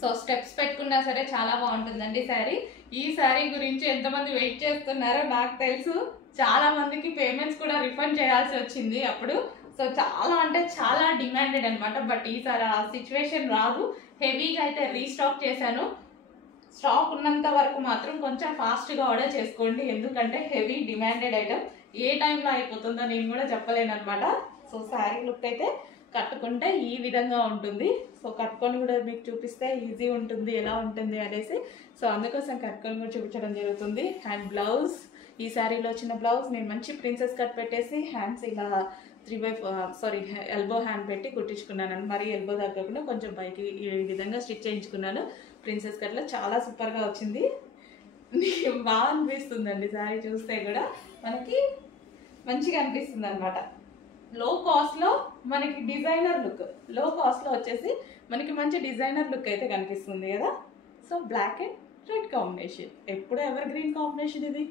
So steps పెట్టుకున్నా సరే చాలా బాగుంటుందండి శారీ. ఈ శారీ గురించి ఎంతమంది వెయిట్ చేస్తున్నారో నాకు తెలుసు. చాలా మందికి పేమెంట్స్ కూడా రిఫండ్ చేయాల్సి వచ్చింది అప్పుడు. సో చాలా అంటే చాలా డిమాండెడ్ అనమాట. బట్ ఈసారి ఆ సిచ్యువేషన్ రాదు. హెవీగా అయితే రీస్టాక్ చేశాను. స్టాక్ ఉన్నంత వరకు మాత్రం కొంచెం ఫాస్ట్గా ఆర్డర్ చేసుకోండి, ఎందుకంటే హెవీ డిమాండెడ్ ఐటమ్. ఏ టైంలో అయిపోతుందో నేను కూడా చెప్పలేను అనమాట. సో శారీ లుక్ అయితే కట్టుకుంటే ఈ విధంగా ఉంటుంది. సో కట్టుకొని కూడా మీకు చూపిస్తే ఈజీ ఉంటుంది ఎలా ఉంటుంది అనేసి. సో అందుకోసం కట్టుకొని కూడా చూపించడం జరుగుతుంది. అండ్ బ్లౌజ్, ఈ శారీలో వచ్చిన బ్లౌజ్ నేను మంచి ప్రిన్సెస్ కట్ పెట్టేసి హ్యాండ్స్ ఇలా 3/4 ఎల్బో హ్యాండ్ పెట్టి కుట్టించుకున్నాను. మరి ఎల్బో తగ్గకుండా కొంచెం పైకి ఈ విధంగా స్టిచ్ చేయించుకున్నాను. ప్రిన్సెస్ కట్లో చాలా సూపర్గా వచ్చింది. బాగా అనిపిస్తుందండి శారీ చూస్తే కూడా మనకి మంచిగా అనిపిస్తుంది అనమాట. లో కాస్ట్లో మనకి డిజైనర్ లుక్, లో కాస్ట్లో వచ్చేసి మనకి మంచి డిజైనర్ లుక్ అయితే కనిపిస్తుంది కదా. So black and red combination, ఎప్పుడు ఎవర్ గ్రీన్ కాంబినేషన్ ఇది.